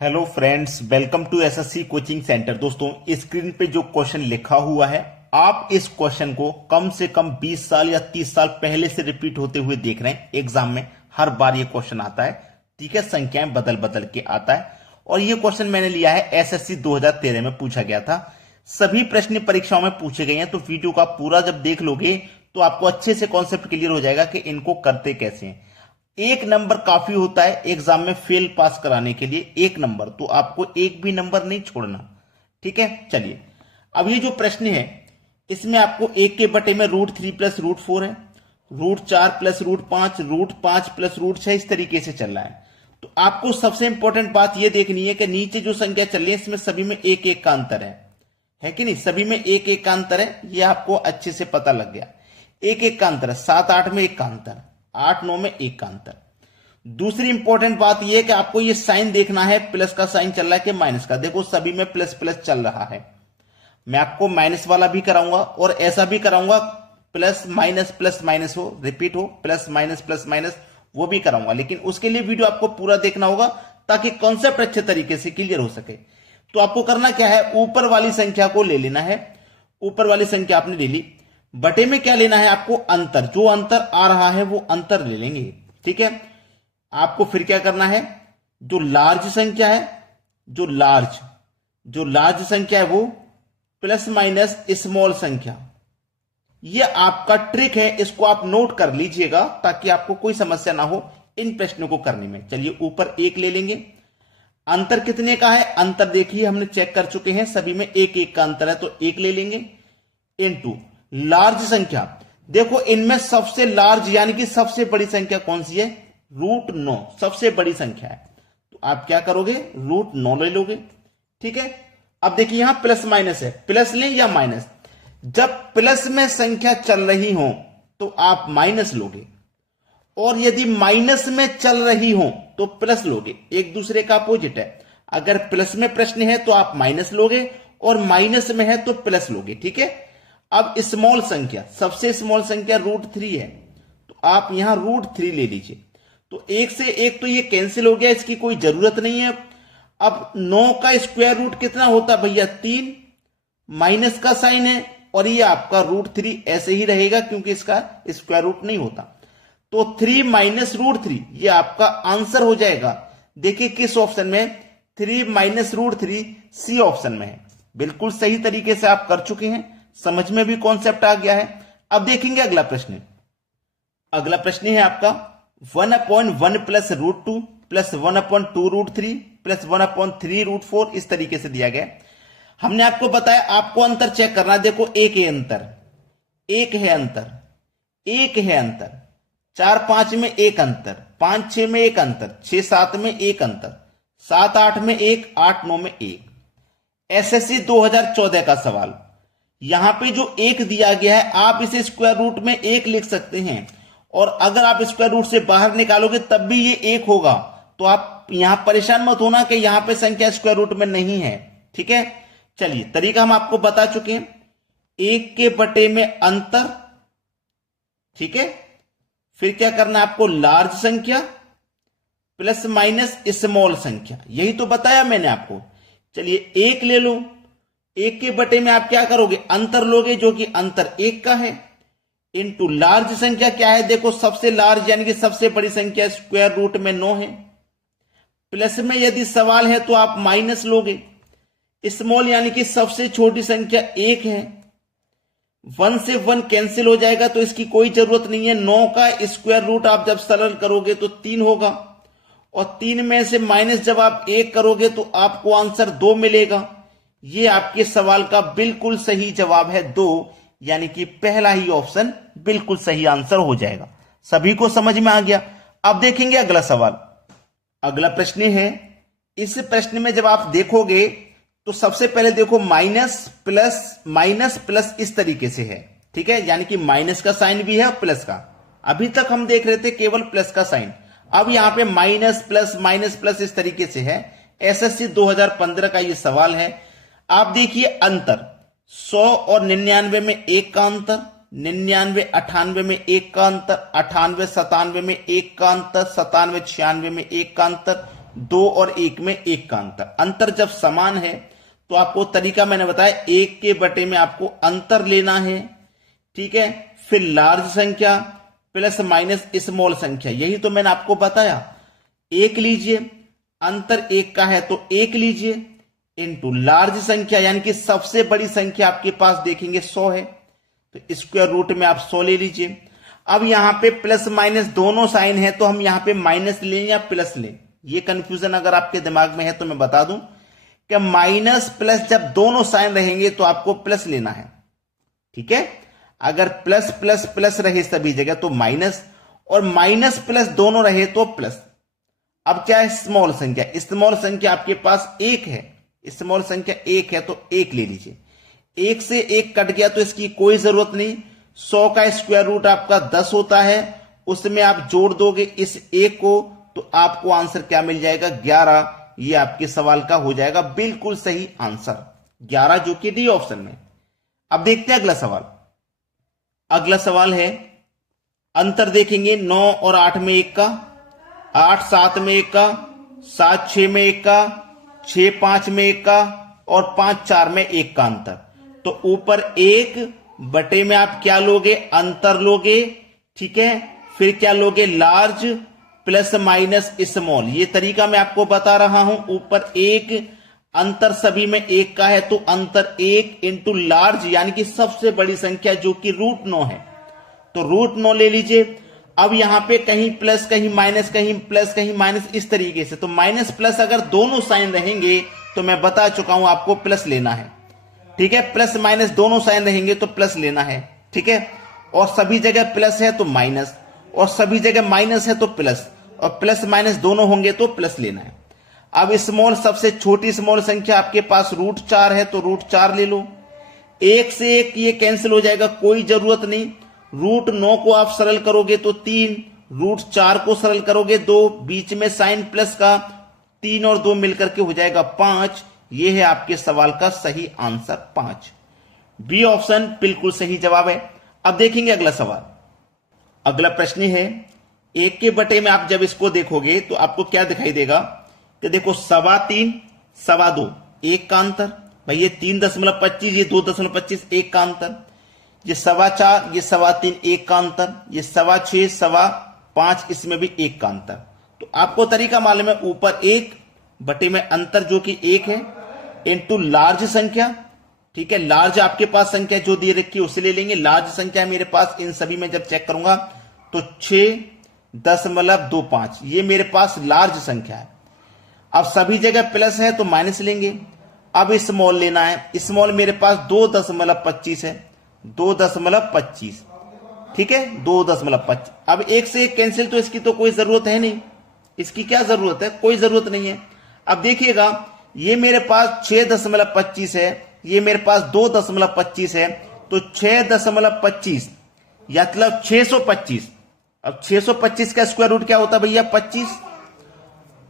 Hello friends, welcome to SSC coaching centre. दोस्तों, screen पे जो क्वेश्चन लिखा हुआ है, आप इस क्वेश्चन को कम से कम 20 साल या 30 साल पहले से रिपीट होते हुए देख रहे हैं। एग्जाम में हर बार ये क्वेश्चन आता है, ठीक है। संख्याएं बदल बदल के आता है और ये क्वेश्चन मैंने लिया है एसएससी 2013 में पूछा गया था। सभी प्रश्न परीक्षाओं में पूछे गए हैं, तो वीडियो का पूरा जब देख लोगे तो आपको अच्छे से कॉन्सेप्ट क्लियर हो जाएगा कि इनको करते कैसे हैं। एक नंबर काफी होता है एग्जाम में फेल पास कराने के लिए, एक नंबर, तो आपको एक भी नंबर नहीं छोड़ना, ठीक है। चलिए, अब ये जो प्रश्न है इसमें आपको एक के बटे में √3 प्लस √4 है, √4 प्लस √5, √5 प्लस √6 इस तरीके से चल रहा है। तो आपको सबसे इंपॉर्टेंट बात यह देखनी है कि नीचे जो संख्या चल रही है इसमें सभी में एक एक का अंतर है कि नहीं? सभी में एक एक का अंतर है, यह आपको अच्छे से पता लग गया। एक एक का अंतर है, 7 8 में एक का अंतर, 8 9 में एक का अंतर। दूसरी इंपॉर्टेंट बात यह है कि आपको यह साइन देखना है, प्लस का साइन चल रहा है कि माइनस का। देखो सभी में प्लस प्लस चल रहा है, मैं आपको माइनस वाला भी कराऊंगा और ऐसा भी कराऊंगा प्लस माइनस हो, रिपीट हो, प्लस माइनस वो भी कराऊंगा। लेकिन उसके लिए वीडियो आपको पूरा देखना होगा ताकि कॉन्सेप्ट अच्छे तरीके से क्लियर हो सके। तो आपको करना क्या है, ऊपर वाली संख्या को ले लेना है। ऊपर वाली संख्या आपने ले ली, बटे में क्या लेना है आपको, अंतर। जो अंतर आ रहा है वो अंतर ले लेंगे, ठीक है। आपको फिर क्या करना है, जो लार्ज संख्या है, जो लार्ज संख्या है वो प्लस माइनस स्मॉल संख्या, ये आपका ट्रिक है, इसको आप नोट कर लीजिएगा ताकि आपको कोई समस्या ना हो इन प्रश्नों को करने में। चलिए, ऊपर एक ले लेंगे। अंतर कितने का है, अंतर देखिए हमने चेक कर चुके हैं, सभी में एक एक का अंतर है, तो एक ले लेंगे। इनटू लार्ज संख्या, देखो इनमें सबसे लार्ज यानी कि सबसे बड़ी संख्या कौन सी है, √9 सबसे बड़ी संख्या है। तो आप क्या करोगे, √9 ले लोगे, ठीक है। अब देखिए यहां प्लस माइनस है, प्लस लें या माइनस। जब प्लस में संख्या चल रही हो तो आप माइनस लोगे, और यदि माइनस में चल रही हो तो प्लस लोगे। एक दूसरे का अपोजिट है। अगर प्लस में प्रश्न है तो आप माइनस लोगे और माइनस में है तो प्लस लोगे, ठीक है। अब स्मॉल संख्या, सबसे स्मॉल संख्या √3 है, तो आप यहां √3 ले लीजिए। तो एक से एक तो ये कैंसिल हो गया, इसकी कोई जरूरत नहीं है। अब 9 का स्क्वायर रूट कितना होता भैया, 3, माइनस का साइन है और ये आपका √3 ऐसे ही रहेगा क्योंकि इसका स्क्वायर रूट नहीं होता। तो 3 माइनस √3 ये आपका आंसर हो जाएगा। देखिए किस ऑप्शन में, 3 माइनस √3 सी ऑप्शन में है। बिल्कुल सही तरीके से आप कर चुके हैं, समझ में भी कॉन्सेप्ट आ गया है। अब देखेंगे अगला प्रश्न। अगला प्रश्न है आपका 1/1 प्लस √2 प्लस 1/2 √3 प्लस 1/3 √4 इस तरीके से दिया गया। हमने आपको बताया आपको अंतर चेक करना है। देखो एक है अंतर, एक है अंतर, एक है अंतर, 4 5 में एक अंतर, 5 6 में एक अंतर, 6 7 में एक अंतर, 7 8 में एक, 8 9 में एक। एसएससी 2014 का सवाल, यहां पे जो एक दिया गया है आप इसे स्क्वायर रूट में एक लिख सकते हैं, और अगर आप स्क्वायर रूट से बाहर निकालोगे तब भी ये एक होगा। तो आप यहां परेशान मत होना कि यहां पे संख्या स्क्वायर रूट में नहीं है, ठीक है। चलिए, तरीका हम आपको बता चुके हैं, एक के बटे में अंतर, ठीक है। फिर क्या करना है आपको, लार्ज संख्या प्लस माइनस स्मॉल संख्या, यही तो बताया मैंने आपको। चलिए एक ले लो, एक के बटे में आप क्या करोगे, अंतर लोगे जो कि अंतर एक का है, इनटू लार्ज संख्या क्या है, देखो सबसे लार्ज यानी कि सबसे बड़ी संख्या स्क्वायर रूट में 9 है। प्लस में यदि सवाल है तो आप माइनस लोगे। स्मॉल यानी कि सबसे छोटी संख्या 1 है। 1 से 1 कैंसिल हो जाएगा तो इसकी कोई जरूरत नहीं है। 9 का स्क्वायर रूट आप जब सरल करोगे तो 3 होगा, और 3 में से माइनस जब आप 1 करोगे तो आपको आंसर 2 मिलेगा। ये आपके सवाल का बिल्कुल सही जवाब है 2, यानी कि पहला ही ऑप्शन बिल्कुल सही आंसर हो जाएगा। सभी को समझ में आ गया। अब देखेंगे अगला सवाल। अगला प्रश्न है, इस प्रश्न में जब आप देखोगे तो सबसे पहले देखो माइनस प्लस इस तरीके से है, ठीक है, यानी कि माइनस का साइन भी है और प्लस का। अभी तक हम देख रहे थे केवल प्लस का साइन, अब यहां पे माइनस प्लस इस तरीके से है। एसएससी 2015 का ये सवाल है। आप देखिए अंतर 100 और 99 में एक का अंतर, 99 98 में एक का अंतर, 98 97 में एक का अंतर, 97 96 में एक का अंतर, 2 और 1 में 1 का अंतर। अंतर जब समान है तो आपको तरीका मैंने बताया 1 के बटे में आपको अंतर लेना है, ठीक है। फिर लार्ज संख्या प्लस माइनस स्मॉल संख्या, यही तो मैंने आपको बताया। 1 लीजिए, अंतर 1 का है तो 1 लीजिए, इनटू लार्ज संख्या यानी कि सबसे बड़ी संख्या आपके पास देखेंगे 100 है तो स्क्वायर रूट में आप 100 ले लीजिए। अब यहां पे प्लस माइनस दोनों साइन है तो हम यहां पे माइनस लें या प्लस लें, ये कंफ्यूजन अगर आपके दिमाग में है तो मैं बता दूं कि माइनस प्लस जब दोनों साइन रहेंगे तो आपको प्लस लेना है, ठीक है। अगर प्लस प्लस प्लस रहे सभी जगह तो माइनस, और माइनस प्लस दोनों रहे तो प्लस। अब क्या है, स्मॉल संख्या, स्मॉल संख्या आपके पास 1 है, स्मॉल संख्या 1 है तो 1 ले लीजिए। 1 से 1 कट गया तो इसकी कोई जरूरत नहीं। 100 का स्क्वायर रूट आपका 10 होता है, उसमें आप जोड़ दोगे इस 1 को तो आपको आंसर क्या मिल जाएगा, 11। ये आपके सवाल का हो जाएगा बिल्कुल सही आंसर 11, जो कि डी ऑप्शन में। अब देखते हैं अगला सवाल। अगला सवाल है, अंतर देखेंगे 9 और 8 में 1 का, 8 7 में 1 का, 7 6 में 1 का, 6 5 में 1 का और 5 4 में 1 का अंतर। तो ऊपर 1 बटे में आप क्या लोगे, अंतर लोगे, ठीक है। फिर क्या लोगे, लार्ज प्लस माइनस स्मॉल। ये तरीका मैं आपको बता रहा हूं। ऊपर 1, अंतर सभी में 1 का है तो अंतर 1 इंटू लार्ज यानी कि सबसे बड़ी संख्या जो कि √9 है तो √9 ले लीजिए। अब यहां पे कहीं प्लस कहीं माइनस, कहीं प्लस कहीं माइनस, इस तरीके से। तो माइनस प्लस अगर दोनों साइन रहेंगे तो मैं बता चुका हूं आपको प्लस लेना है, ठीक है। प्लस माइनस दोनों साइन रहेंगे तो प्लस लेना है, ठीक है। और सभी जगह प्लस है तो माइनस, और सभी जगह माइनस है तो प्लस, और प्लस माइनस दोनों होंगे तो प्लस लेना है। अब स्मॉल, सबसे छोटी स्मॉल संख्या आपके पास √4 है तो √4 ले लो। 1 से 1 ये कैंसिल हो जाएगा, कोई जरूरत नहीं। √9 को आप सरल करोगे तो 3, √4 को सरल करोगे 2, बीच में साइन प्लस का, 3 और 2 मिलकर के हो जाएगा 5। ये है आपके सवाल का सही आंसर 5। बी ऑप्शन बिल्कुल सही जवाब है। अब देखेंगे अगला सवाल। अगला प्रश्न है, 1 के बटे में आप जब इसको देखोगे तो आपको क्या दिखाई देगा कि देखो 3.25 2.25 1 का अंतर, भाई ये 3.25 ये 2.25 1 का अंतर, ये 4.25 ये 3.25 1 का अंतर, ये 6.25 5.25 इसमें भी 1 का अंतर। तो आपको तरीका मालूम है, ऊपर 1 बटे में अंतर जो कि 1 है इनटू लार्ज संख्या, ठीक है। लार्ज आपके पास संख्या जो दी रखी है उसे ले लेंगे। लार्ज संख्या मेरे पास, इन सभी में जब चेक करूंगा तो 6.25 ये मेरे पास लार्ज संख्या है। अब सभी जगह प्लस है तो माइनस लेंगे। अब स्मॉल लेना है, स्मॉल मेरे पास 2.25 है, 2.25, ठीक है, 2.25। अब 1 से 1 कैंसिल तो इसकी तो कोई जरूरत है नहीं, इसकी क्या जरूरत है, कोई जरूरत नहीं है। अब देखिएगा ये मेरे पास 6.25 है, ये मेरे पास 2.25 है, तो 6.25 मतलब 625। अब 625 का स्क्वायर रूट क्या होता है भैया, 25।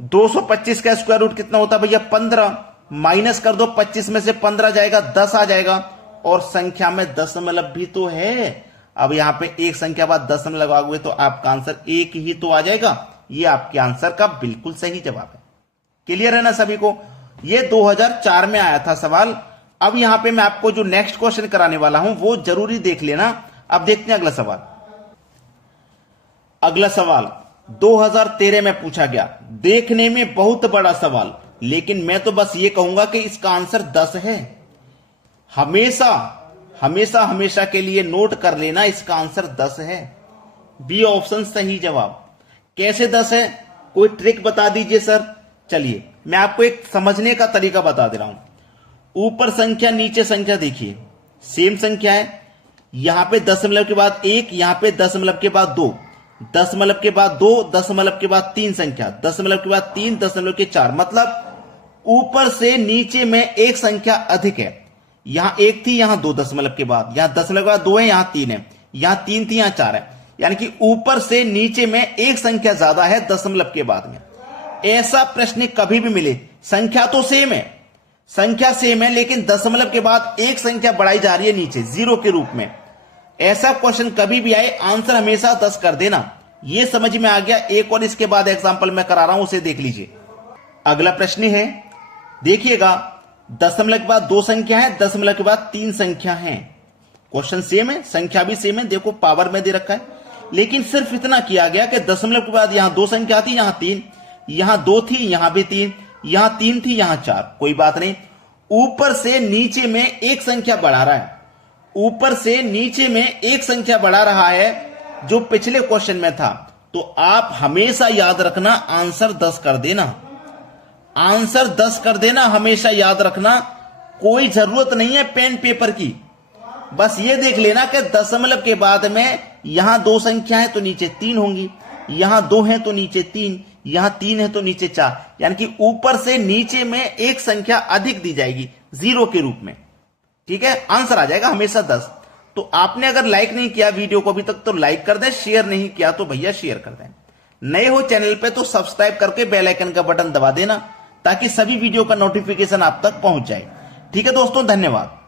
225 का स्क्वायर रूट कितना होता है भैया, 15। माइनस कर दो, 25 में से 15 जाएगा, 10 आ जाएगा, और संख्या में दशमलव भी तो है। अब यहां पे एक संख्या बाद दशमलव लगाओगे तो आपका आंसर 1 ही तो आ जाएगा। ये आपके आंसर का बिल्कुल सही जवाब है। क्लियर है ना सभी को। ये 2004 में आया था सवाल। अब यहां पे मैं आपको जो नेक्स्ट क्वेश्चन कराने वाला हूं वो जरूरी देख लेना। अब देखते हैं अगला सवाल। अगला सवाल 2013 में पूछा गया, देखने में बहुत बड़ा सवाल, लेकिन मैं तो बस ये कहूंगा कि इसका आंसर 10 है। हमेशा हमेशा हमेशा के लिए नोट कर लेना, इसका आंसर 10 है। बी ऑप्शन सही जवाब। कैसे 10 है, कोई ट्रिक बता दीजिए सर। चलिए मैं आपको एक समझने का तरीका बता दे रहा हूं। ऊपर संख्या नीचे संख्या देखिए, सेम संख्या है। यहां पे दशमलव के बाद 1, यहां पे दशमलव के बाद 2, दशमलव के बाद 2, दशमलव के बाद 3 संख्या, दशमलव के बाद 3, दशमलव के 4, मतलब ऊपर से नीचे में एक संख्या अधिक है। यहां 1 थी, यहां 2 दशमलव के बाद, यहां दशमलव के बाद 2 है, यहां 3 है, यहां 3 थी, यहां 4 है। यानी कि ऊपर से नीचे में एक संख्या ज्यादा है दशमलव के बाद में। ऐसा प्रश्न कभी भी मिले, संख्या तो सेम है, संख्या सेम है, लेकिन दशमलव के बाद एक संख्या बढ़ाई जा रही है नीचे 0 के रूप में, ऐसा क्वेश्चन कभी भी आए आंसर हमेशा 10 कर देना। यह समझ में आ गया। एक और इसके बाद एग्जांपल मैं करा रहा हूं, उसे देख लीजिए। अगला प्रश्न है, देखिएगा दशमलव के बाद दो संख्या है, दशमलव के बाद तीन संख्या है। क्वेश्चन सेम है, संख्या भी सेम है, देखो पावर में दे रखा है, लेकिन सिर्फ इतना किया गया कि दशमलव के बाद यहां दो संख्या थी, यहां तीन, यहां दो थी, यहां भी तीन, यहां तीन थी, यहां चार। कोई बात नहीं, ऊपर से नीचे में एक संख्या बढ़ा रहा है, ऊपर से नीचे में एक संख्या बढ़ा रहा है जो पिछले क्वेश्चन में था। तो आप हमेशा याद रखना आंसर 10 कर देना, आंसर 10 कर देना, हमेशा याद रखना। कोई जरूरत नहीं है पेन पेपर की, बस ये देख लेना कि दशमलव के बाद में यहां दो संख्या है तो नीचे तीन होंगी, यहां दो है तो नीचे तीन, यहां तीन है तो नीचे चार, यानी कि ऊपर से नीचे में एक संख्या अधिक दी जाएगी जीरो के रूप में। ठीक है, आंसर आ जाएगा हमेशा 10। तो आपने अगर लाइक नहीं किया वीडियो को अभी तक तो लाइक कर दें, शेयर नहीं किया तो भैया शेयर कर दें। नए हो चैनल पे तो सब्सक्राइब करके बेल आइकन का बटन दबा देना ताकि सभी वीडियो का नोटिफिकेशन आप तक पहुंच जाए। ठीक है दोस्तों, धन्यवाद।